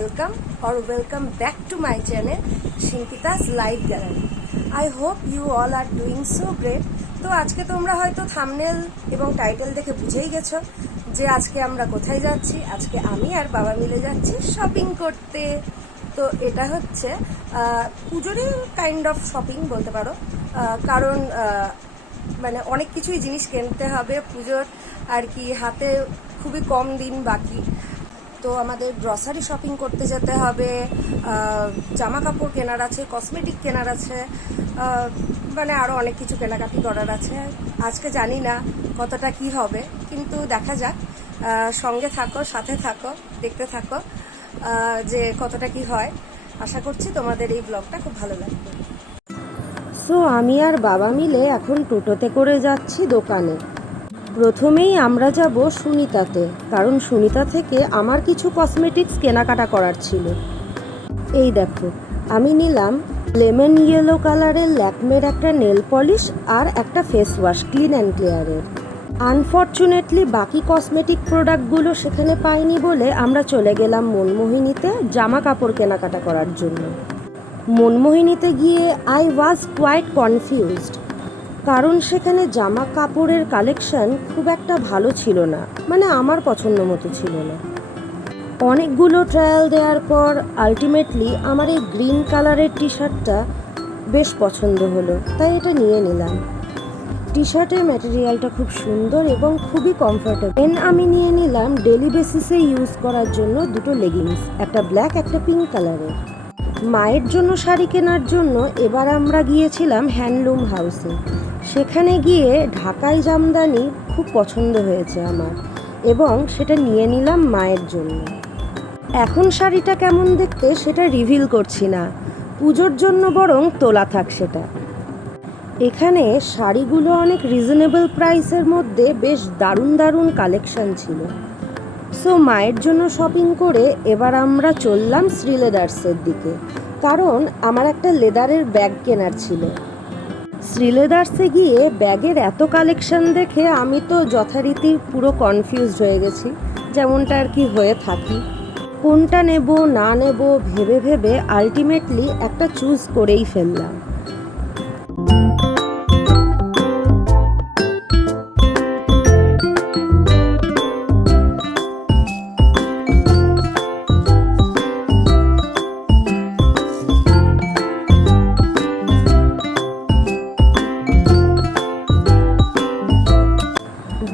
welcome or welcome back to my channel Shinkita's Life Gallery. I hope you all are doing so great. তো আজকে তোমরা হয়তো thumbnail এবং title দেখে বুঝেই গেছো যে আজকে আমরা কোথায় যাচ্ছি। আজকে আমি আর বাবা মিলে যাচ্ছি শপিং করতে। তো এটা হচ্ছে পুজোরই কাইন্ড অফ শপিং বলতে পারো, কারণ মানে অনেক কিছুই জিনিস কিনতে হবে পুজোর আর কি, হাতে খুবই কম দিন বাকি। তো আমাদের গ্রসারি শপিং করতে যেতে হবে, জামা কাপড় কেনার আছে, কসমেটিক কেনার আছে, মানে আরও অনেক কিছু কেনাকাটি করার আছে। আজকে জানি না কতটা কি হবে, কিন্তু দেখা যাক। সঙ্গে থাকো, সাথে থাকো, দেখতে থাকো যে কতটা কি হয়। আশা করছি তোমাদের এই ব্লগটা খুব ভালো লাগবে। সো আমি আর বাবা মিলে এখন টোটোতে করে যাচ্ছি দোকানে। প্রথমেই আমরা যাব সুনিতাতে, কারণ সুনিতা থেকে আমার কিছু কসমেটিক্স কেনাকাটা করার ছিল। এই দেখো, আমি নিলাম লেমন ইয়েলো কালারের ল্যাকমের একটা নেল পলিশ আর একটা ফেস ওয়াশ ক্লিন অ্যান্ড ক্লিয়ারের। আনফর্চুনেটলি বাকি কসমেটিক প্রোডাক্টগুলো সেখানে পাইনি বলে আমরা চলে গেলাম মনমোহিনীতে জামা কাপড় কেনাকাটা করার জন্য। মনমোহিনীতে গিয়ে আই ওয়াজ কোয়াইট কনফিউজড, কারণ সেখানে জামা কাপড়ের কালেকশন খুব একটা ভালো ছিল না, মানে আমার পছন্দ মতো ছিল না। অনেকগুলো ট্রায়াল দেওয়ার পর আলটিমেটলি আমার এই গ্রিন কালারের টি শার্টটা বেশ পছন্দ হলো, তাই এটা নিয়ে নিলাম। টি শার্টের ম্যাটেরিয়ালটা খুব সুন্দর এবং খুবই কমফোর্টেবল। দেন আমি নিয়ে নিলাম ডেলি বেসিসে ইউজ করার জন্য দুটো লেগিংস, একটা ব্ল্যাক একটা পিঙ্ক কালারের। মায়ের জন্য শাড়ি কেনার জন্য এবার আমরা গিয়েছিলাম হ্যান্ডলুম হাউসে। সেখানে গিয়ে ঢাকাই জামদানি খুব পছন্দ হয়েছে আমার, এবং সেটা নিয়ে নিলাম মায়ের জন্য। এখন শাড়িটা কেমন দেখতে সেটা রিভিল করছি না, পুজোর জন্য বরং তোলা থাক সেটা। এখানে শাড়িগুলো অনেক রিজনেবল প্রাইসের মধ্যে বেশ দারুণ দারুণ কালেকশন ছিল। সো মায়ের জন্য শপিং করে এবার আমরা চললাম শ্রীলেদার্সের দিকে, কারণ আমার একটা লেদারের ব্যাগ কেনার ছিল। শ্রীলেদার্সে গিয়ে ব্যাগের এত কালেকশন দেখে আমি তো যথারীতি পুরো কনফিউজড হয়ে গেছি, যেমনটা আর কি হয়ে থাকি। কোনটা নেব না নেব ভেবে ভেবে আলটিমেটলি একটা চুজ করেই ফেললাম।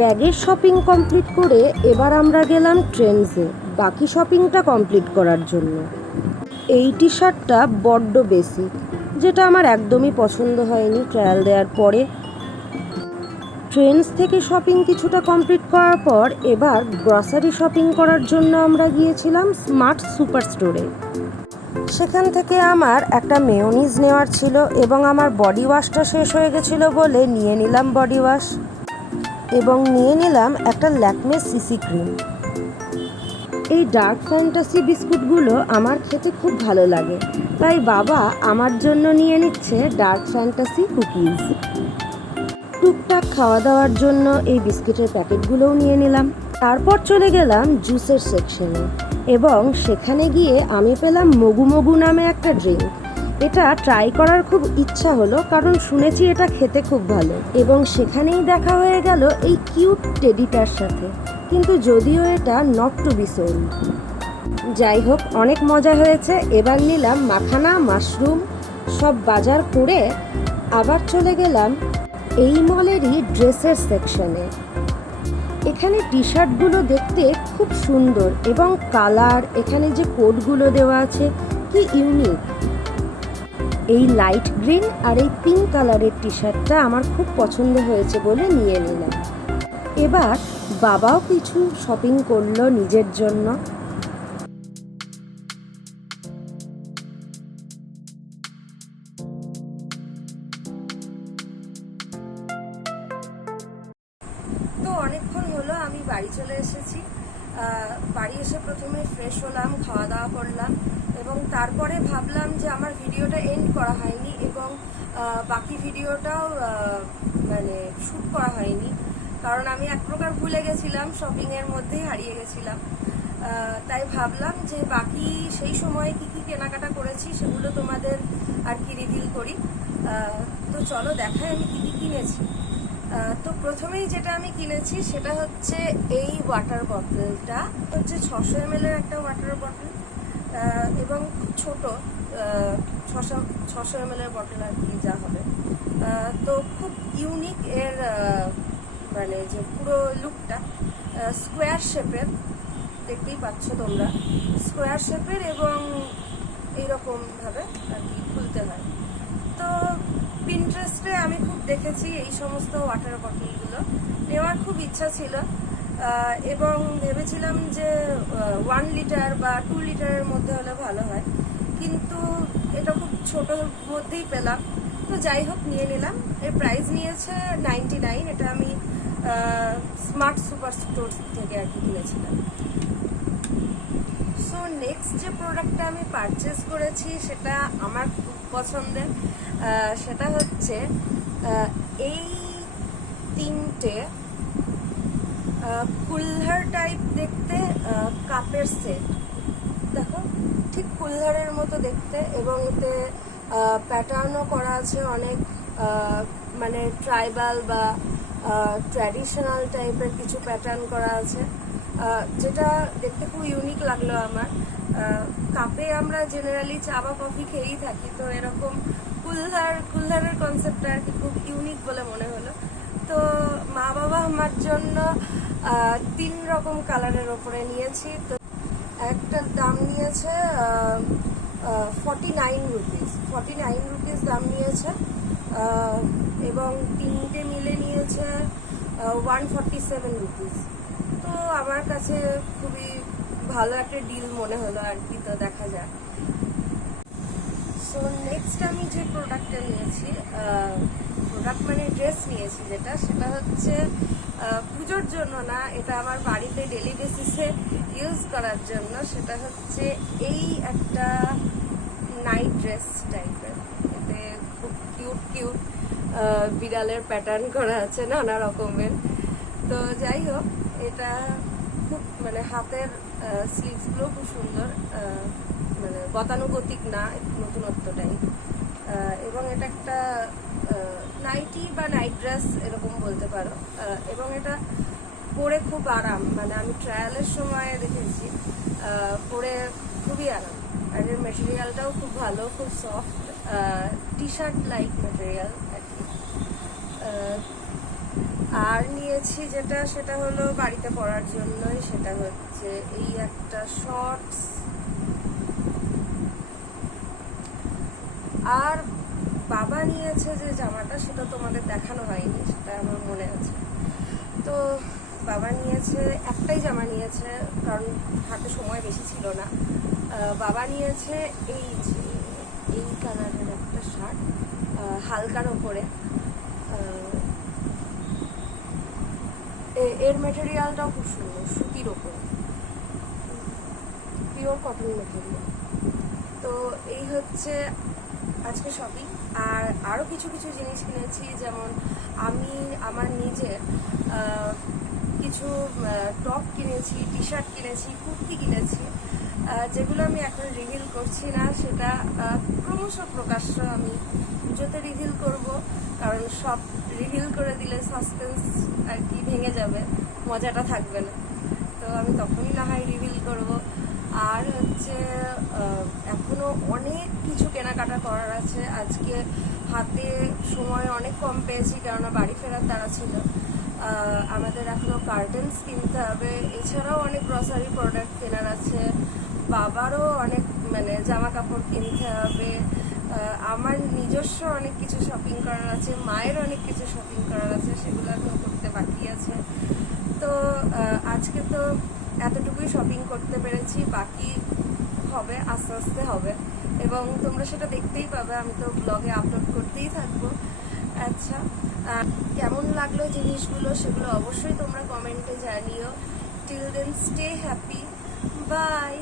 ব্যাগের শপিং কমপ্লিট করে এবার আমরা গেলাম ট্রেন্ডসে বাকি শপিংটা কমপ্লিট করার জন্য। এই টি শার্টটা বড্ড বেসিক, যেটা আমার একদমই পছন্দ হয়নি ট্রায়াল দেওয়ার পরে। ট্রেন্ডস থেকে শপিং কিছুটা কমপ্লিট করার পর এবার গ্রসারি শপিং করার জন্য আমরা গিয়েছিলাম স্মার্ট সুপার স্টোরে। সেখান থেকে আমার একটা মেয়োনিজ নেওয়ার ছিল, এবং আমার বডি ওয়াশটা শেষ হয়ে গেছিলো বলে নিয়ে নিলাম বডি ওয়াশ, এবং নিয়ে নিলাম একটা ল্যাকমে সিসি ক্রিম। এই ডার্ক ফ্যান্টাসি বিস্কুটগুলো আমার খেতে খুব ভালো লাগে, তাই বাবা আমার জন্য নিয়ে নিচ্ছে ডার্ক ফ্যান্টাসি কুকিজ। টুকটাক খাওয়া দাওয়ার জন্য এই বিস্কিটের প্যাকেটগুলোও নিয়ে নিলাম। তারপর চলে গেলাম জুসের সেকশনে, এবং সেখানে গিয়ে আমি পেলাম মগু মগু নামে একটা ড্রিঙ্ক। এটা ট্রাই করার খুব ইচ্ছা হলো, কারণ শুনেছি এটা খেতে খুব ভালো, এবং সেখানেই দেখা হয়ে গেল এই কিউট টেডিটার সাথে, কিন্তু যদিও এটা নট টু বি সোল্ড। যাই হোক, অনেক মজা হয়েছে। এবার নিলাম মাখানা, মাশরুম সব বাজার করে আবার চলে গেলাম এই মলেরই ড্রেসের সেকশনে। এখানে টি শার্টগুলো দেখতে খুব সুন্দর, এবং কালার, এখানে যে কোডগুলো দেওয়া আছে কি ইউনিক। এই লাইট গ্রিন আর এই পিঙ্ক কালারের টি শার্টটা আমার খুব পছন্দ হয়েছে বলে নিয়ে নিলাম। এবার বাবাও কিছু শপিং করলো নিজের জন্য। তো অনেকক্ষণ হলো আমি বাড়ি চলে এসেছি। বাড়ি এসে প্রথমে ফ্রেশ হলাম, খাওয়া দাওয়া করলাম, এবং তারপরে ভাবলাম যে আমার ভিডিওটা এন্ড করা হয়নি, এবং বাকি ভিডিওটাও মানে শ্যুট করা হয়নি, কারণ আমি এক প্রকার ভুলে গেছিলাম, শপিংয়ের মধ্যেই হারিয়ে গেছিলাম। তাই ভাবলাম যে বাকি সেই সময়ে কি কি কেনাকাটা করেছি সেগুলো তোমাদের আর কি রিভিল করি। তো চলো দেখাই আমি কি কি কিনেছি। তো প্রথমেই যেটা আমি কিনেছি সেটা হচ্ছে এই ওয়াটার বটলটা। হচ্ছে 600 ml এর একটা ওয়াটার বটল, এবং খুব ছোট, 600 ml এর বটল আর কি যা হবে। তো খুব ইউনিক এর মানে যে পুরো লুকটা স্কোয়ার শেপের, দেখতেই পাচ্ছ তোমরা, স্কোয়ার শেপের এবং এইরকম ভাবে আর কি খুলতে হয়। তো পিন্টারেস্টে আমি খুব দেখেছি এই সমস্ত ওয়াটার বটলগুলো, নেওয়ার খুব ইচ্ছা ছিল এবং ভেবেছিলাম যে 1 লিটার বা 2 লিটারের মধ্যে হলে ভালো হয়, কিন্তু এটা খুব ছোটোর মধ্যেই পেলাম। তো যাই হোক নিয়ে নিলাম। এর প্রাইস নিয়েছে 99। এটা আমি স্মার্ট সুপার স্টোর থেকে আর কি কিনেছিলাম। সো নেক্সট যে প্রোডাক্টটা আমি পারচেস করেছি সেটা আমার খুব পছন্দের। সেটা হচ্ছে এই 3টে কুলহার টাইপ দেখতে কাপের সেট। দেখো ঠিক কুলহারের মতো দেখতে, এবং এতে প্যাটার্নও করা আছে অনেক, মানে ট্রাইবাল বা ট্র্যাডিশনাল টাইপের কিছু প্যাটার্ন করা আছে, যেটা দেখতে খুব ইউনিক লাগলো আমার। কাপে আমরা জেনারেলি চা বা কফি খেয়েই থাকি, তো এরকম কুলহারের কনসেপ্টটা আর কি খুব ইউনিক বলে মনে হলো। তো মা বাবা আমার জন্য 3 রকম কালারের ওপরে নিয়েছি। তো একটার দাম নিয়েছে 49 রুপিস, 49 রুপিস দাম নিয়েছে, এবং 3টে মিলে নিয়েছে 147 রুপিস। তো আমার কাছে খুবই ভালো একটা ডিল মনে হলো আর কি। তো দেখা যাক। সো নেক্সট আমি যে প্রোডাক্টটা নিয়েছি, প্রোডাক্ট মানে ড্রেস নিয়েছি, সেটা হচ্ছে পুজোর জন্য না, এটা আমার বাড়িতে ডেলি বেসিসে ইউজ করার জন্য। সেটা হচ্ছে এই একটা নাইট ড্রেস টাইপের, এতে খুব কিউট কিউট বিড়ালের প্যাটার্ন করা আছে নানা রকমের। তো যাই হোক, এটা খুব মানে হাতের স্লিভসগুলো খুব সুন্দর, মানে গতানুগতিক না, একটু নতুনত্ব টাইপ, এবং এটা একটা নাইটি বা নাইট ড্রেস এরকম বলতে পারো। এবং এটা পরে খুব আরাম, মানে আমি ট্রায়ালের সময় দেখেছি পরে খুবই আরাম। আর এর মেটেরিয়ালটাও খুব ভালো, খুব soft, T shirt like material আর কি। আর নিয়েছি সেটা হলো বাড়িতে পরার জন্যই, সেটা হচ্ছে এই একটা শর্টস। আর বাবা নিয়েছে যে জামাটা, সেটা তোমাদের দেখানো হয়নি, সেটা আমার মনে আছে। তো বাবা নিয়েছে একটাই জামা নিয়েছে, কারণ হাতে সময় বেশি ছিল না। বাবা নিয়েছে এই কালারের একটা শার্ট, হালকার ওপরে। এর মেটেরিয়ালটাও খুব সুন্দর, সুতির ওপরে, পিওর কটন মেটেরিয়াল। তো এই হচ্ছে আজকে শপিং। আর আরও কিছু কিছু জিনিস কিনেছি, যেমন আমি আমার নিজের কিছু টপ কিনেছি, টি শার্ট কিনেছি, কুর্তি কিনেছি, যেগুলো আমি এখন রিভিল করছি না। সেটা ক্রমশ প্রকাশ্য আমি পুজোতে রিভিল করব, কারণ সব রিভিল করে দিলে সাসপেন্স আর কি ভেঙে যাবে, মজাটা থাকবে না। তো আমি তখনই না হয় রিভিল করব। আর হচ্ছে এখনও অনেক কিছু কেনাকাটা করার আছে। আজকে হাতে সময় অনেক কম পেয়েছি, কেননা বাড়ি ফেরার তাড়া ছিল। আমাদের এখনও কার্টেন্স কিনতে হবে, এছাড়াও অনেক গ্রসারি প্রোডাক্ট কেনার আছে, বাবারও অনেক মানে জামা কাপড় কিনতে হবে, আমার নিজস্ব অনেক কিছু শপিং করার আছে, মায়ের অনেক কিছু শপিং করার আছে, সেগুলো এখনও করতে বাকি আছে। তো আজকে তো এতটুকুই শপিং করতে পেরেছি, বাকি হবে, আস্তে আস্তে হবে, এবং তোমরা সেটা দেখতেই পাবে। আমি তো ব্লগে আপলোড করতেই থাকবো। আচ্ছা, কেমন লাগলো জিনিসগুলো সেগুলো অবশ্যই তোমরা কমেন্টে জানিও। Till then stay happy, by.